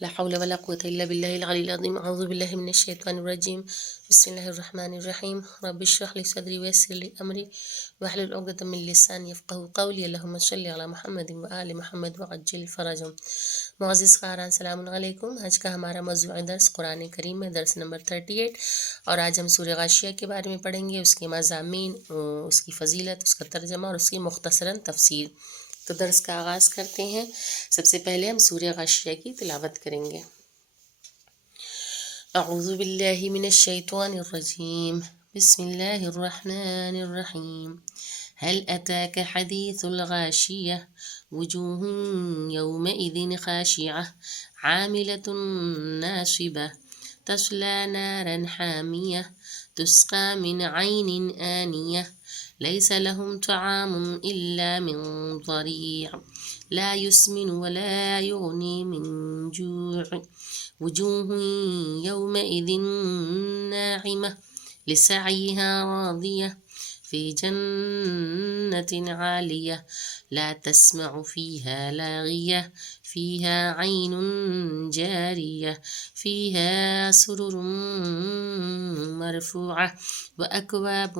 لا حول ولا قوة إلا بالله العلي العظيم. أعوذ بالله من الشيطان الرجيم. بسم الله الرحمن الرحيم. رب اشرح لي صدري ويسر لي أمري واحلل عقدة من لساني يفقهوا قولي. اللهم صل على محمد وآل محمد وعجل فرجهم. معزز قارئین سلام علیکم. آج کا ہمارا موضوع درس قرآن کریم میں درس نمبر 38 اور آج ہم سورہ غاشیہ کے بارے میں پڑھیں گے، اس کے مضامین، اس کی فضیلت، اس کا ترجمہ اور اس کی مختصراً تفسیر. تو درس کا آغاز کرتے ہیں. سب سے پہلے ہم سورہ غاشیہ کی تلاوت کریں گے. اعوذ باللہ من الشیطان الرجیم. بسم اللہ الرحمن الرحیم. هل أتاك حديث الغاشية وجوه يومئذ خاشعة عاملة ناصبة تصلى نارا حامية تسقى من عين آنية ليس لهم طعام إلا من ضريع لا يسمن ولا يغني من جوع وجوه يومئذ ناعمة لسعيها راضية في جنة عالية لا تسمع فيها لاغية فيها عين جارية فيها سرر مرفوعة وأكواب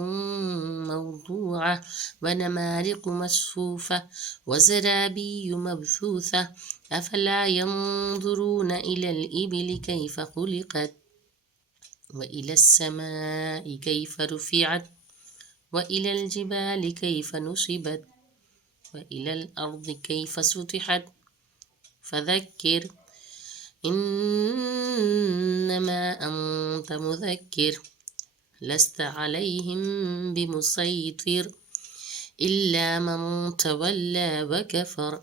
موضوعة ونمارق مصفوفة وزرابي مبثوثة أفلا ينظرون إلى الإبل كيف خلقت وإلى السماء كيف رفعت وإلى الجبال كيف نصبت وإلى الأرض كيف سطحت فذكر إنما أنت مذكر لست عليهم بمسيطر إلا من تولى وكفر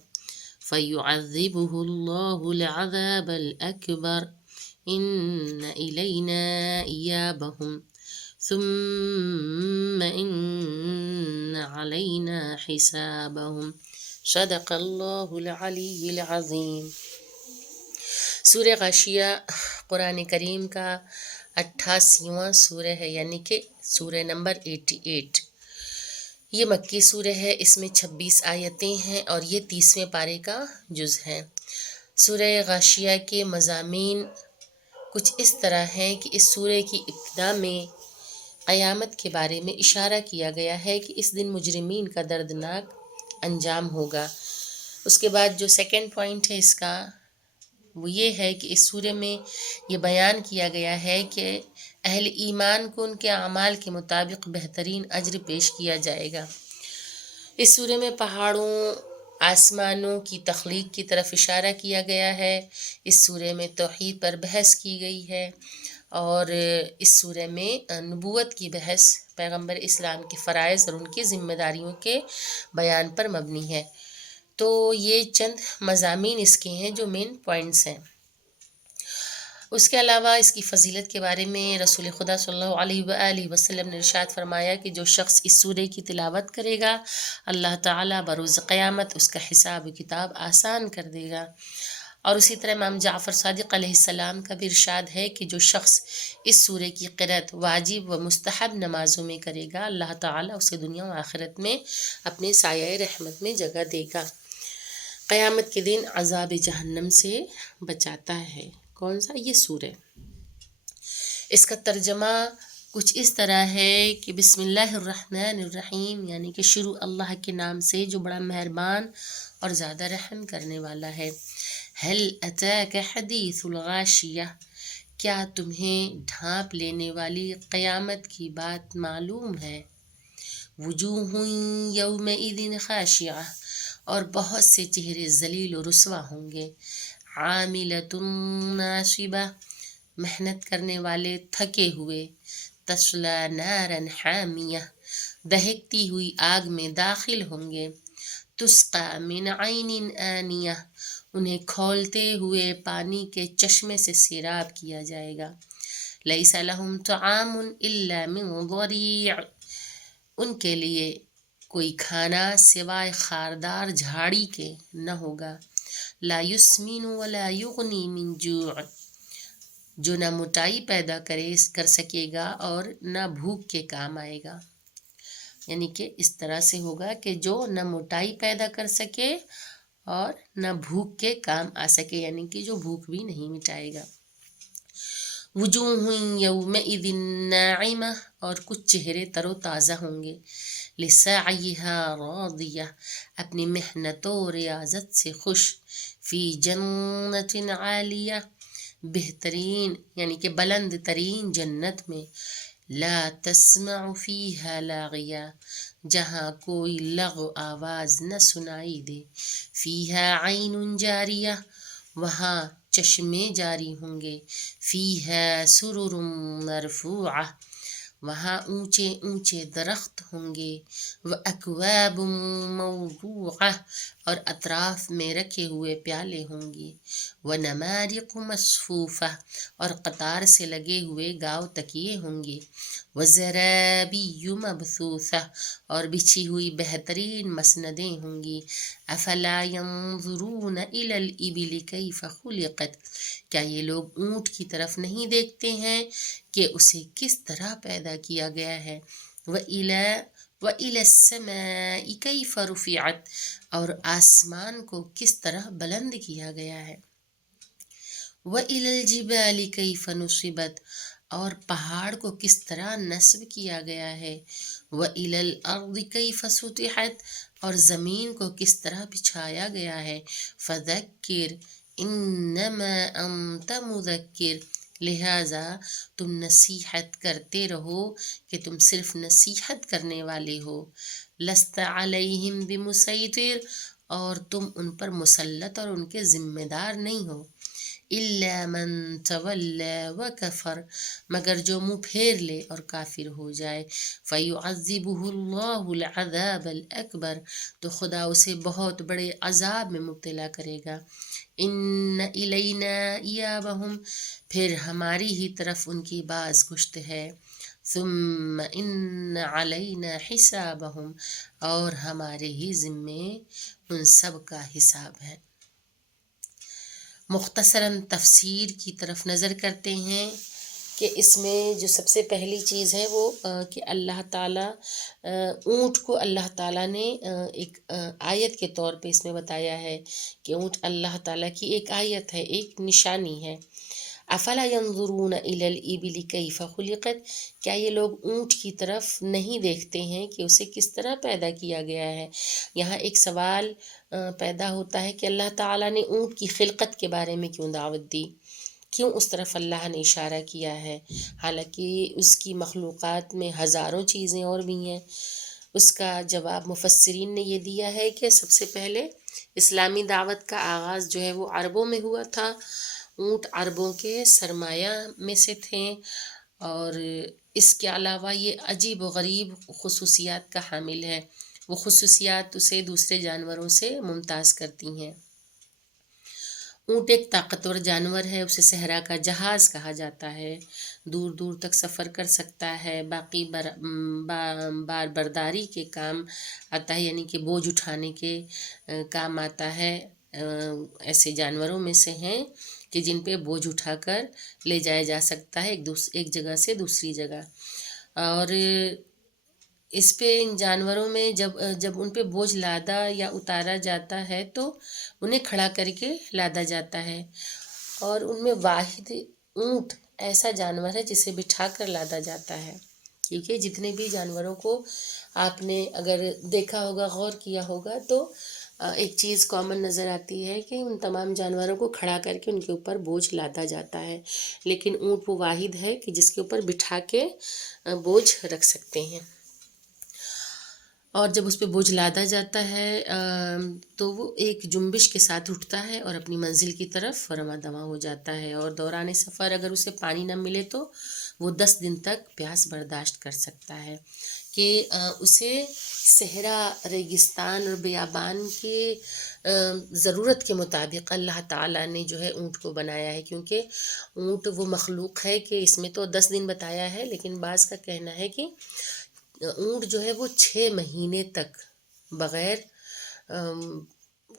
فيعذبه الله العذاب الأكبر إن إلينا إيابهم ثم إن علينا حسابهم صدق اللہ العلی العظیم. سورہ غاشیہ قرآن کریم کا 88واں سورہ ہے، یعنی کہ سورہ نمبر 88. یہ مکی سورہ ہے، اس میں 26 آیتیں ہیں اور یہ 30ویں پارے کا جز ہے. سورہ غاشیہ کے مضامین کچھ اس طرح ہیں کہ اس سورہ کی ابتدا میں قیامت کے بارے میں اشارہ کیا گیا ہے کہ اس دن مجرمین کا دردناک انجام ہوگا. اس کے بعد جو سیکنڈ پوائنٹ ہے اس کا وہ یہ ہے کہ اس سورہ میں یہ بیان کیا گیا ہے کہ اہل ایمان کو ان کے اعمال کے مطابق بہترین اجر پیش کیا جائے گا. اس سورہ میں پہاڑوں، آسمانوں کی تخلیق کی طرف اشارہ کیا گیا ہے. اس سورہ میں توحید پر بحث کی گئی ہے اور اس سورہ میں نبوت کی بحث، پیغمبر اسلام کے فرائض اور ان کی ذمہ داریوں کے بیان پر مبنی ہے. تو یہ چند مضامین اس کے ہیں جو مین پوائنٹس ہیں. اس کے علاوہ اس کی فضیلت کے بارے میں رسول خدا صلی اللہ علیہ وآلہ وسلم نے ارشاد فرمایا کہ جو شخص اس سورہ کی تلاوت کرے گا اللہ تعالیٰ بروز قیامت اس کا حساب و کتاب آسان کر دے گا. اور اسی طرح امام جعفر صادق علیہ السلام کا بھی ارشاد ہے کہ جو شخص اس سورہ کی قرأت واجب و مستحب نمازوں میں کرے گا اللہ تعالیٰ اسے دنیا و آخرت میں اپنے سایہ رحمت میں جگہ دے گا. قیامت کے دن عذاب جہنم سے بچاتا ہے. کون سا؟ یہ سورہ. اس کا ترجمہ کچھ اس طرح ہے کہ بسم اللہ الرحمن الرحیم، یعنی کہ شروع اللہ کے نام سے جو بڑا مہربان اور زیادہ رحم کرنے والا ہے. هل اتاک حدیث الغاشیہ، کیا تمہیں ڈھانپ لینے والی قیامت کی بات معلوم ہے. وجوہ یومئذ خاشعہ، اور بہت سے چہرے ذلیل و رسوا ہوں گے. عاملۃ ناصبہ، محنت کرنے والے تھکے ہوئے. تصلی نارا حامیہ، دہکتی ہوئی آگ میں داخل ہوں گے. تسقی من عین آنیہ، انہیں کھولتے ہوئے پانی کے چشمے سے سیراب کیا جائے گا. لیس لہم طعام الا من ضریع، ان کے لیے کوئی کھانا سوائے خاردار جھاڑی کے نہ ہوگا. لا یسمن ولا یغنی من جوع، جو نہ موٹائی پیدا کر سکے گا اور نہ بھوک کے کام آئے گا. یعنی کہ اس طرح سے ہوگا کہ جو نہ موٹائی پیدا کر سکے اور نہ بھوک کے کام آ سکے، یعنی کہ جو بھوک بھی نہیں مٹائے گا۔ وجوہ یومئذ ناعمہ، اور کچھ چہرے تر و تازہ ہوں گے، لسعیہا راضیہ، اپنی محنت و ریاضت سے خوش، فی جنت عالیہ، بہترین یعنی کہ بلند ترین جنت میں، لا تسمع فیہا لاغیہ، جہاں کوئی لغو آواز نہ سنائی دے، فیہا عین جاریہ، وہاں چشمے جاری ہوں گے، فیہا سرر مرفوعہ، وہاں اونچے اونچے درخت ہوں گے، واکواب موضوعہ، اور اطراف میں رکھے ہوئے پیالے ہوں گے، ونمارق مصفوفہ، اور قطار سے لگے ہوئے گاؤ تکیے ہوں گے، وزرابی مبثوثہ، اور بچھی ہوئی بہترین مسندیں ہوں گی، افلا ينظرون الى الابل کیف خلقت، کیا یہ لوگ اونٹ کی طرف نہیں دیکھتے ہیں کہ اسے کس طرح پیدا کیا گیا ہے، وَإِلَى السَّمَاءِ كَيْفَ رُفِعَتْ، اور آسمان کو کس طرح بلند کیا گیا ہے، وَإِلَى الْجِبَالِ كَيْفَ نُصِبَتْ، اور پہاڑ کو کس طرح نصب کیا گیا ہے، وَإِلَى الْأَرْضِ كَيْفَ سُطِحَتْ، اور زمین کو کس طرح بچھایا گیا ہے، فَذَكِّرْ إِنَّمَا أَنْتَ مُذَكِّرْ، لہٰذا تم نصیحت کرتے رہو کہ تم صرف نصیحت کرنے والے ہو، لست علیہم بمسیطر، اور تم ان پر مسلط اور ان کے ذمہ دار نہیں ہو، الا من تولی وکفر، مگر جو منہ پھیر لے اور کافر ہو جائے، فیعذبہ اللہ العذاب الاکبر، تو خدا اسے بہت بڑے عذاب میں مبتلا کرے گا، ان الینا ایابہم، پھر ہماری ہی طرف ان کی باز گشت ہے، ثم ان علینا حسابہم، اور ہمارے ہی ذمے ان سب کا حساب ہے۔ مختصراً تفسیر کی طرف نظر کرتے ہیں کہ اس میں جو سب سے پہلی چیز ہے وہ کہ اللہ تعالیٰ اونٹ کو اللہ تعالیٰ نے ایک آیت کے طور پہ اس میں بتایا ہے کہ اونٹ اللہ تعالیٰ کی ایک آیت ہے، ایک نشانی ہے۔ افلا ينظرون الى الابل کیف خلقت، کیا یہ لوگ اونٹ کی طرف نہیں دیکھتے ہیں کہ اسے کس طرح پیدا کیا گیا ہے۔ یہاں ایک سوال پیدا ہوتا ہے کہ اللہ تعالیٰ نے اونٹ کی خلقت کے بارے میں کیوں دعوت دی، کیوں اس طرف اللہ نے اشارہ کیا ہے، حالانکہ اس کی مخلوقات میں ہزاروں چیزیں اور بھی ہیں۔ اس کا جواب مفسرین نے یہ دیا ہے کہ سب سے پہلے اسلامی دعوت کا آغاز جو ہے وہ عربوں میں ہوا تھا، اونٹ عربوں کے سرمایہ میں سے تھے، اور اس کے علاوہ یہ عجیب و غریب خصوصیات کا حامل ہے، وہ خصوصیات اسے دوسرے جانوروں سے ممتاز کرتی ہیں۔ اونٹ ایک طاقتور جانور ہے، اسے صحرا کا جہاز کہا جاتا ہے، دور دور تک سفر کر سکتا ہے، باقی بار برداری کے کام آتا ہے، یعنی کہ بوجھ اٹھانے کے کام آتا ہے، ایسے جانوروں میں سے ہیں کہ جن پہ بوجھ اٹھا کر لے جایا جا سکتا ہے ایک جگہ سے دوسری جگہ، اور اس پہ ان جانوروں میں جب ان پہ بوجھ لادا یا اتارا جاتا ہے تو انہیں کھڑا کر کے لادا جاتا ہے، اور ان میں واحد اونٹ ایسا جانور ہے جسے بٹھا کر لادا جاتا ہے، کیونکہ جتنے بھی جانوروں کو آپ نے اگر دیکھا ہوگا، غور کیا ہوگا، تو ایک چیز کامن نظر آتی ہے کہ ان تمام جانوروں کو کھڑا کر کے ان کے اوپر بوجھ لادا جاتا ہے، لیکن اونٹ وہ واحد ہے کہ جس کے اوپر بٹھا کے بوجھ رکھ سکتے ہیں، اور جب اس پہ بوجھ لادا جاتا ہے تو وہ ایک جنبش کے ساتھ اٹھتا ہے اور اپنی منزل کی طرف رواں دواں ہو جاتا ہے، اور دوران سفر اگر اسے پانی نہ ملے تو وہ 10 دن تک پیاس برداشت کر سکتا ہے، کہ اسے صحرا، ریگستان اور بیابان کے ضرورت کے مطابق اللہ تعالیٰ نے جو ہے اونٹ کو بنایا ہے، کیونکہ اونٹ وہ مخلوق ہے کہ اس میں تو 10 دن بتایا ہے، لیکن بعض کا کہنا ہے کہ اونٹ جو ہے وہ 6 مہینے تک بغیر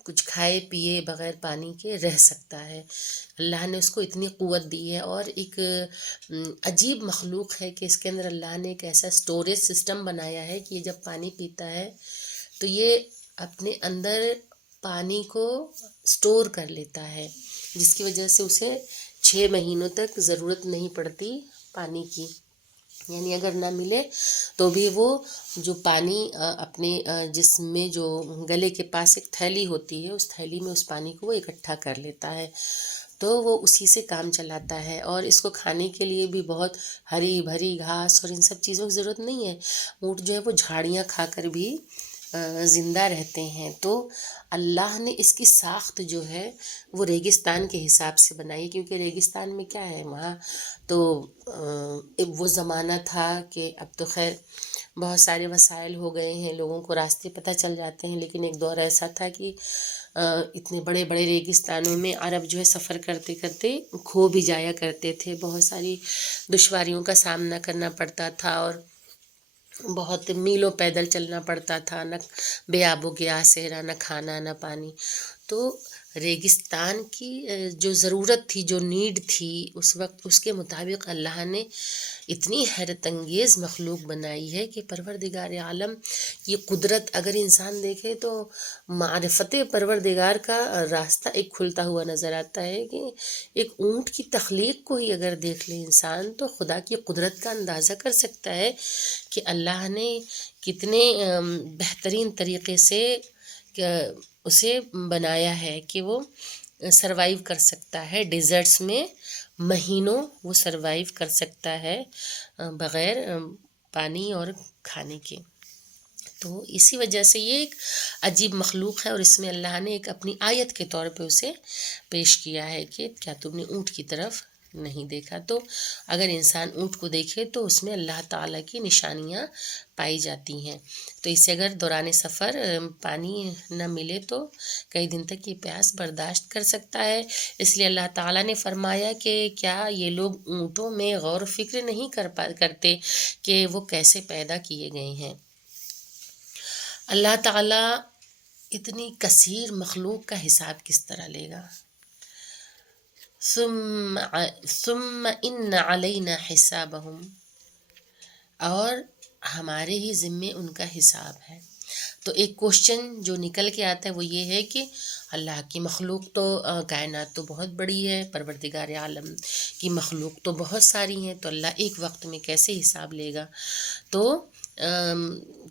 کچھ کھائے پیے، بغیر پانی کے رہ سکتا ہے، اللہ نے اس کو اتنی قوت دی ہے، اور ایک عجیب مخلوق ہے کہ اس کے اندر اللہ نے ایک ایسا سٹوریج سسٹم بنایا ہے کہ یہ جب پانی پیتا ہے تو یہ اپنے اندر پانی کو سٹور کر لیتا ہے، جس کی وجہ سے اسے 6 مہینوں تک ضرورت نہیں پڑتی پانی کی، یعنی اگر نہ ملے تو بھی وہ جو پانی اپنے جسم میں جو گلے کے پاس ایک تھیلی ہوتی ہے، اس تھیلی میں اس پانی کو وہ اکٹھا کر لیتا ہے، تو وہ اسی سے کام چلاتا ہے۔ اور اس کو کھانے کے لیے بھی بہت ہری بھری گھاس اور ان سب چیزوں کی ضرورت نہیں ہے، اونٹ جو ہے وہ جھاڑیاں کھا کر بھی زندہ رہتے ہیں۔ تو اللہ نے اس کی ساخت جو ہے وہ ریگستان کے حساب سے بنائی، کیونکہ ریگستان میں کیا ہے، وہاں تو وہ زمانہ تھا کہ اب تو خیر بہت سارے وسائل ہو گئے ہیں، لوگوں کو راستے پتہ چل جاتے ہیں، لیکن ایک دور ایسا تھا کہ اتنے بڑے بڑے ریگستانوں میں عرب جو ہے سفر کرتے کرتے کھو بھی جایا کرتے تھے، بہت ساری دشواریوں کا سامنا کرنا پڑتا تھا، اور بہت میلوں پیدل چلنا پڑتا تھا، نہ بے آب و گیا صحرا، نہ کھانا نہ پانی۔ تو ریگستان کی جو ضرورت تھی، جو نیڈ تھی اس وقت، اس کے مطابق اللہ نے اتنی حیرت انگیز مخلوق بنائی ہے کہ پروردگار عالم یہ قدرت اگر انسان دیکھے تو معرفت پروردگار کا راستہ ایک کھلتا ہوا نظر آتا ہے، کہ ایک اونٹ کی تخلیق کو ہی اگر دیکھ لے انسان تو خدا کی قدرت کا اندازہ کر سکتا ہے کہ اللہ نے کتنے بہترین طریقے سے اسے بنایا ہے کہ وہ سروائیو کر سکتا ہے ڈیزرٹس میں، مہینوں وہ سروائیو کر سکتا ہے بغیر پانی اور کھانے کے۔ تو اسی وجہ سے یہ ایک عجیب مخلوق ہے، اور اس میں اللہ نے ایک اپنی آیت کے طور پہ اسے پیش کیا ہے کہ کیا تم نے اونٹ کی طرف نہیں دیکھا؟ تو اگر انسان اونٹ کو دیکھے تو اس میں اللہ تعالیٰ کی نشانیاں پائی جاتی ہیں۔ تو اسے اگر دوران سفر پانی نہ ملے تو کئی دن تک یہ پیاس برداشت کر سکتا ہے۔ اس لیے اللہ تعالیٰ نے فرمایا کہ کیا یہ لوگ اونٹوں میں غور و فکر نہیں کرتے کہ وہ کیسے پیدا کیے گئے ہیں۔ اللہ تعالیٰ اتنی کثیر مخلوق کا حساب کس طرح لے گا؟ ثم ان علینا حسابہم، اور ہمارے ہی ذمے ان کا حساب ہے۔ تو ایک کوشچن جو نکل کے آتا ہے وہ یہ ہے کہ اللہ کی مخلوق تو کائنات تو بہت بڑی ہے، پروردگار عالم کی مخلوق تو بہت ساری ہیں، تو اللہ ایک وقت میں کیسے حساب لے گا؟ تو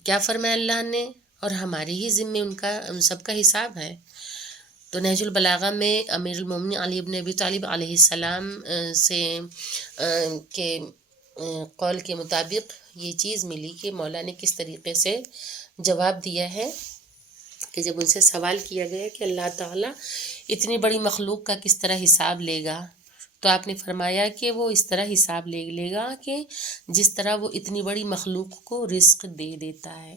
کیا فرمایا اللہ نے؟ اور ہمارے ہی ذمے ان سب کا حساب ہے۔ تو نہج البلاغہ میں امیر المومنین علی بن ابی طالب علیہ السلام سے کے قول کے مطابق یہ چیز ملی کہ مولا نے کس طریقے سے جواب دیا ہے، کہ جب ان سے سوال کیا گیا کہ اللہ تعالیٰ اتنی بڑی مخلوق کا کس طرح حساب لے گا، تو آپ نے فرمایا کہ وہ اس طرح حساب لے گا کہ جس طرح وہ اتنی بڑی مخلوق کو رزق دے دیتا ہے،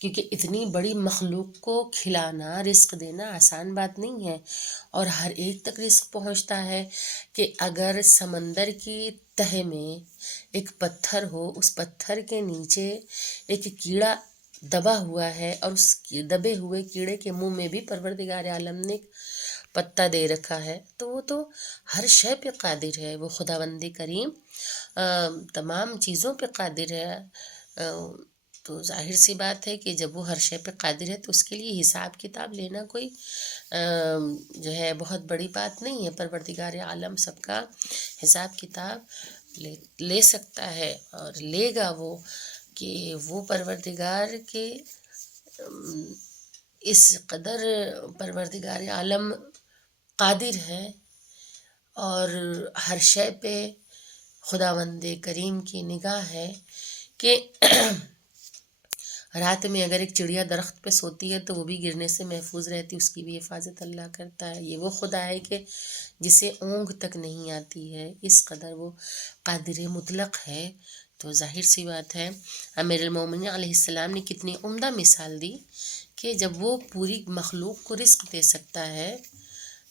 کیونکہ اتنی بڑی مخلوق کو کھلانا، رزق دینا آسان بات نہیں ہے، اور ہر ایک تک رزق پہنچتا ہے۔ کہ اگر سمندر کی تہہ میں ایک پتھر ہو، اس پتھر کے نیچے ایک کیڑا دبا ہوا ہے، اور اس دبے ہوئے کیڑے کے منہ میں بھی پروردگار عالم نے پتہ دے رکھا ہے، تو وہ تو ہر شے پہ قادر ہے، وہ خداوند کریم تمام چیزوں پہ قادر ہے۔ تو ظاہر سی بات ہے کہ جب وہ ہر شے پہ قادر ہے تو اس کے لیے حساب کتاب لینا کوئی جو ہے بہت بڑی بات نہیں ہے۔ پروردگار عالم سب کا حساب کتاب لے سکتا ہے، اور لے گا وہ، کہ وہ پروردگار کے اس قدر پروردگار عالم قادر ہے، اور ہر شے پہ خداوند کریم کی نگاہ ہے، کہ رات میں اگر ایک چڑیا درخت پہ سوتی ہے تو وہ بھی گرنے سے محفوظ رہتی، اس کی بھی حفاظت اللہ کرتا ہے۔ یہ وہ خدا ہے کہ جسے اونگ تک نہیں آتی ہے، اس قدر وہ قادر مطلق ہے۔ تو ظاہر سی بات ہے امیر المومنین علیہ السلام نے کتنی عمدہ مثال دی کہ جب وہ پوری مخلوق کو رزق دے سکتا ہے،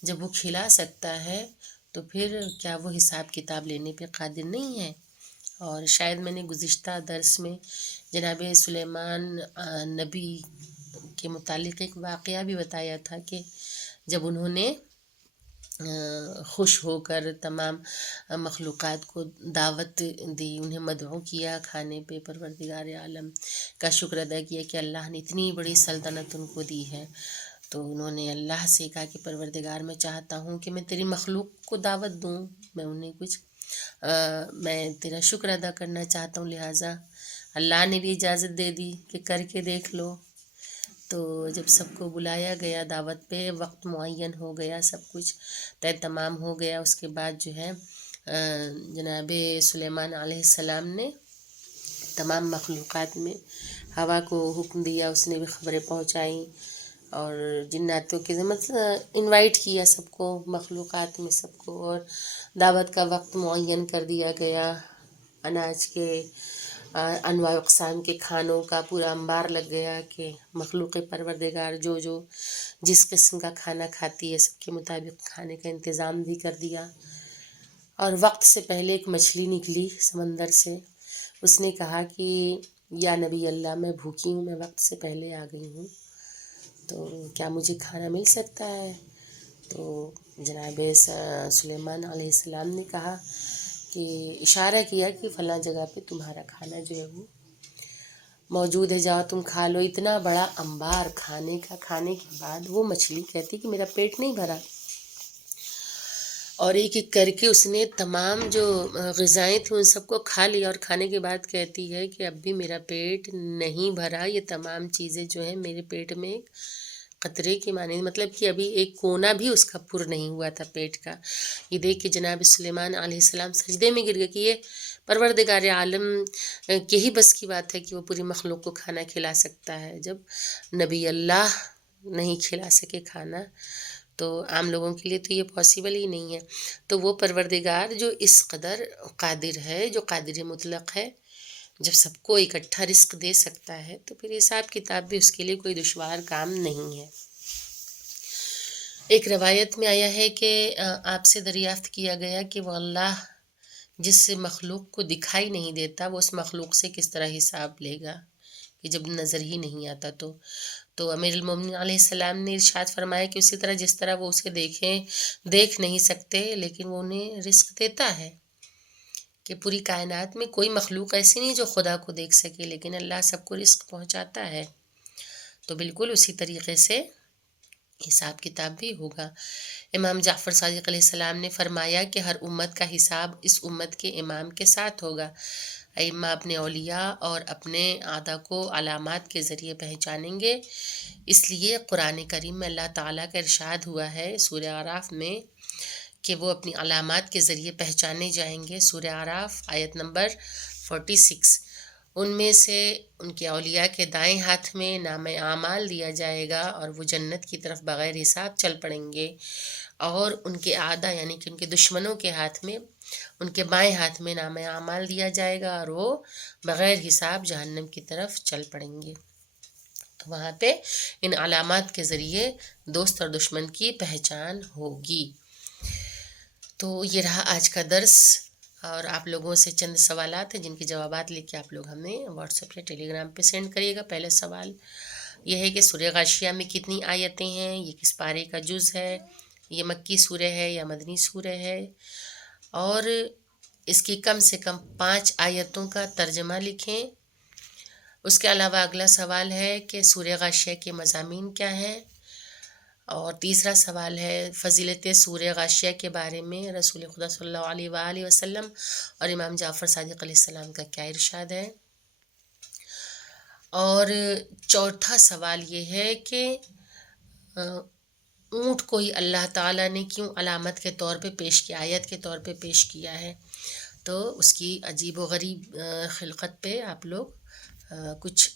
جب وہ کھلا سکتا ہے، تو پھر کیا وہ حساب کتاب لینے پہ قادر نہیں ہے؟ اور شاید میں نے گزشتہ درس میں جناب سلیمان نبی کے متعلق ایک واقعہ بھی بتایا تھا، کہ جب انہوں نے خوش ہو کر تمام مخلوقات کو دعوت دی، انہیں مدعو کیا کھانے پہ، پروردگار عالم کا شکر ادا کیا کہ اللہ نے اتنی بڑی سلطنت ان کو دی ہے۔ تو انہوں نے اللہ سے کہا کہ پروردگار میں چاہتا ہوں کہ میں تیری مخلوق کو دعوت دوں، میں انہیں کچھ میں تیرا شکر ادا کرنا چاہتا ہوں، لہٰذا اللہ نے بھی اجازت دے دی کہ کر کے دیکھ لو۔ تو جب سب کو بلایا گیا دعوت پہ، وقت معین ہو گیا، سب کچھ طے تمام ہو گیا، اس کے بعد جو ہے جناب سلیمان علیہ السلام نے تمام مخلوقات میں ہوا کو حکم دیا، اس نے بھی خبریں پہنچائیں اور جناتوں کے ذمہ انوائٹ کیا سب کو، مخلوقات میں سب کو، اور دعوت کا وقت معین کر دیا گیا۔ اناج کے انواع اقسام کے کھانوں کا پورا انبار لگ گیا کہ مخلوق پروردگار جو جس قسم کا کھانا کھاتی ہے سب کے مطابق کھانے کا انتظام بھی کر دیا۔ اور وقت سے پہلے ایک مچھلی نکلی سمندر سے، اس نے کہا کہ یا نبی اللہ، میں بھوکی ہوں، میں وقت سے پہلے آ گئی ہوں، تو کیا مجھے کھانا مل سکتا ہے؟ تو جناب سلیمان علیہ السلام نے کہا کہ اشارہ کیا کہ فلاں جگہ پہ تمہارا کھانا جو ہے وہ موجود ہے، جاؤ تم کھا لو۔ اتنا بڑا انبار کھانے کا، کھانے کے بعد وہ مچھلی کہتی کہ میرا پیٹ نہیں بھرا، اور ایک ایک کر کے اس نے تمام جو غذائیں تھیں ان سب کو کھا لیا، اور کھانے کے بعد کہتی ہے کہ اب بھی میرا پیٹ نہیں بھرا، یہ تمام چیزیں جو ہیں میرے پیٹ میں ایک قطرے کی مانند، مطلب کہ ابھی ایک کونا بھی اس کا پر نہیں ہوا تھا پیٹ کا۔ یہ دیکھ کے جناب سلیمان علیہ السلام سجدے میں گر گئے کہ یہ پروردگار عالم کے ہی بس کی بات ہے کہ وہ پوری مخلوق کو کھانا کھلا سکتا ہے، جب نبی اللہ نہیں کھلا سکے کھانا تو عام لوگوں کے لیے تو یہ پاسبل ہی نہیں ہے۔ تو وہ پروردگار جو اس قدر قادر ہے، جو قادر مطلق ہے، جب سب کو اکٹھا رزق دے سکتا ہے تو پھر حساب کتاب بھی اس کے لیے کوئی دشوار کام نہیں ہے۔ ایک روایت میں آیا ہے کہ آپ سے دریافت کیا گیا کہ وہ اللہ جس سے مخلوق کو دکھائی نہیں دیتا، وہ اس مخلوق سے کس طرح حساب لے گا کہ جب نظر ہی نہیں آتا۔ تو امیر المومنین علیہ السلام نے ارشاد فرمایا کہ اسی طرح جس طرح وہ اسے دیکھ نہیں سکتے لیکن وہ انہیں رزق دیتا ہے، کہ پوری کائنات میں کوئی مخلوق ایسی نہیں جو خدا کو دیکھ سکے، لیکن اللہ سب کو رزق پہنچاتا ہے۔ تو بالکل اسی طریقے سے حساب کتاب بھی ہوگا۔ امام جعفر صادق علیہ السلام نے فرمایا کہ ہر امت کا حساب اس امت کے امام کے ساتھ ہوگا۔ ائمہ اپنے اولیاء اور اپنے اعداء کو علامات کے ذریعے پہچانیں گے، اس لیے قرآن کریم میں اللہ تعالیٰ کا ارشاد ہوا ہے سورہ اعراف میں کہ وہ اپنی علامات کے ذریعے پہچانے جائیں گے۔ سورہ اعراف آیت نمبر 46، ان میں سے ان کے اولیاء کے دائیں ہاتھ میں نام اعمال دیا جائے گا اور وہ جنت کی طرف بغیر حساب چل پڑیں گے، اور ان کے اعداء یعنی کہ ان کے دشمنوں کے ہاتھ میں، ان کے بائیں ہاتھ میں نام اعمال دیا جائے گا اور وہ بغیر حساب جہنم کی طرف چل پڑیں گے۔ تو وہاں پہ ان علامات کے ذریعے دوست اور دشمن کی پہچان ہوگی۔ تو یہ رہا آج کا درس، اور آپ لوگوں سے چند سوالات ہیں جن کے جوابات لے کے آپ لوگ ہمیں واٹس ایپ یا ٹیلی گرام پہ سینڈ کریے گا۔ پہلا سوال یہ ہے کہ سورہ غاشیہ میں کتنی آیتیں ہیں، یہ کس پارے کا جز ہے، یہ مکی سورہ ہے یا مدنی سورہ ہے، اور اس کی کم سے کم 5 آیتوں کا ترجمہ لکھیں۔ اس کے علاوہ اگلا سوال ہے کہ سورہ غاشیہ کے مضامین کیا ہیں، اور تیسرا سوال ہے فضیلت سورہ غاشیہ کے بارے میں رسول خدا صلی اللہ علیہ وآلہ وسلم اور امام جعفر صادق علیہ السلام کا کیا ارشاد ہے، اور چوتھا سوال یہ ہے کہ اونٹ کو ہی اللہ تعالیٰ نے کیوں علامت کے طور پہ پیش کیا، آیت کے طور پہ پیش کیا ہے، تو اس کی عجیب و غریب خلقت پہ آپ لوگ کچھ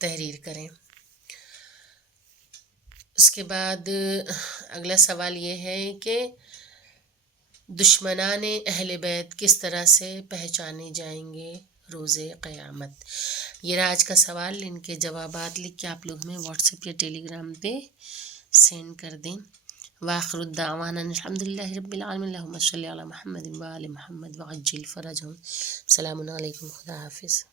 تحریر کریں۔ اس کے بعد اگلا سوال یہ ہے کہ دشمنان اہل بیت کس طرح سے پہچانے جائیں گے روز قیامت۔ یہ رہا آج کا سوال، ان کے جوابات لکھ کے آپ لوگ ہمیں واٹس ایپ یا ٹیلی گرام پہ سینڈ کر دیں۔ وآخر الدعوانا الحمدللہ رب العالمین، اللہم صلی علی محمد وآل محمد وعجل فرجہم۔ السلام علیکم، خدا حافظ۔